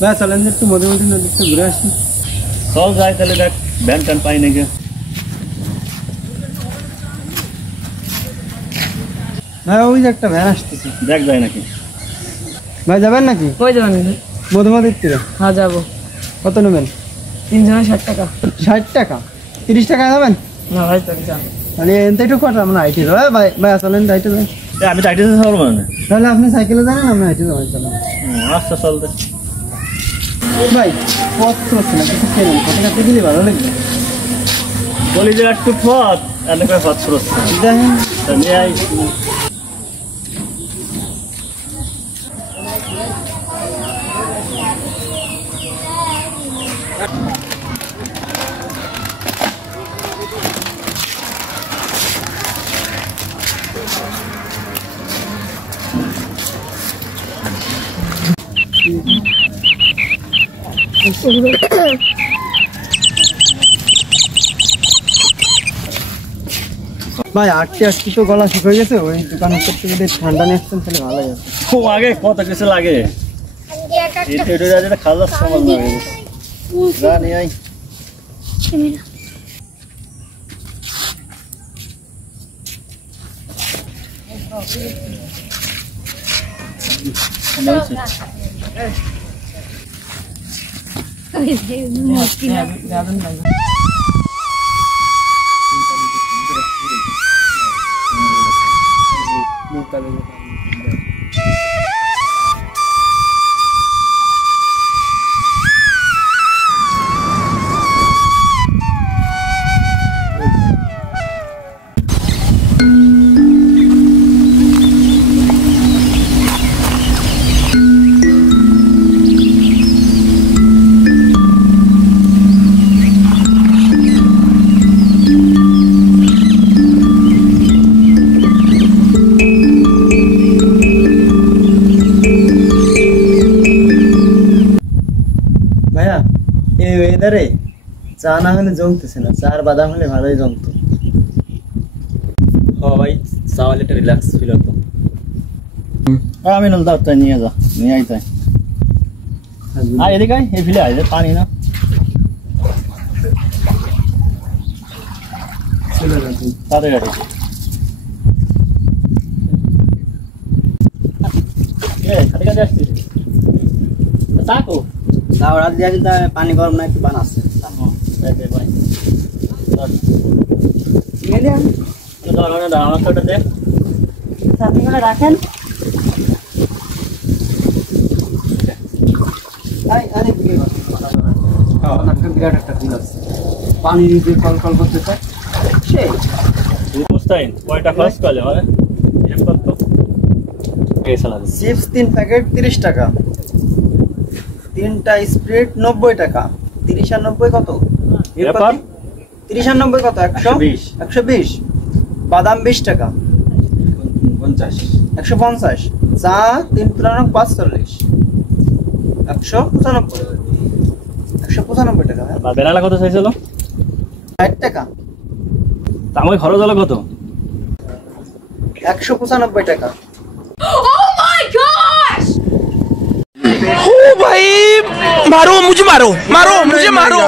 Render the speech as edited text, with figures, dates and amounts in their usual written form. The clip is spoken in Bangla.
ভাই চলেন একটু মধ্যে নদীতে ঘুরে আসি। চল যাই তাহলে, দেখ ভ্যান ট্যান পাই নাকি। ভাই ওই যে একটা ভ্যান আসতেছে, দেখ যায় নাকি। ভাই যাবেন নাকি? কই যাবেন? মধুমাদির তীরে। হ্যাঁ যাবো। কত নেবেন? 3 জনের 60 টাকা। 60 টাকা? 30 টাকা যাবেন? না ভাই তুমি যান। মানে এনতে একটু কটা আমরা হাইটে যাবো। ভাই ভাই চলেন হাইটে যাই। আমি তো আইটিতে যাবো মানে। তাহলে আপনি সাইকেলে যাবেন, আমি হাইটে যাবো। চলেন। আচ্ছা চলতে। ভাই পথ চলছে না, কিছু খেলেন, কত কাটতে দিলে ভালো লাগবে। বলি যে একটু পথ এনে করে পথ চলছে দেখেন তা নিয়ে আই। ভাই আটটি আটটি তো গলা শুকিয়ে গেছে, ওই দোকানের করতে যদি ঠান্ডা নিয়ে আসতেন তাহলে ভালো আছে। খুব আগে কত কিছু লাগে, এটা খাওয়া যাচ্ছে আমার লাগে। যা নিয়ে আই। যাবেন ভাই। ভাইয়া এই ওয়েদারে চা না হলে জমতেছে না, চার বাদাম হলে ভালোই জমতো। ভাই চাওয়ালে একটা রিল্যাক্স ফিল হতো। আমি নল দাও তাই নিয়ে যা, নিয়ে আই তাই। আর এদিকে আয়, এই ফিলে আয় যে পানি না। তাদের গাড়ি খাতে খাতে আসছিস চাকো চা রাত দিয়ে কিন্তু পানি গরম না একটু বানাচ্ছে। আমার ছোট দে আপনি করে রাখেন। বিরাট একটা ফিল আছে, পানি দিয়ে কল কল করতে চায় সেই বুঝতেন কয়টা খরচ করলে হবে কত চিপস 3 প্যাকেট 30 টাকা, 3টা স্প্রিট 90 টাকা, 30 আর 90 কত? 30 আর 90 কত? 120 120। বাদাম 20 টাকা 50 150। চা 3 পুরানো 45 195 টাকা। আর বেলাটা কত চাইছিল? 60 টাকা। আমার খরচ হলো কত? 195 টাকা। Oh my gosh! ओ भाई मारो मुझे, मारो मुझे, मारो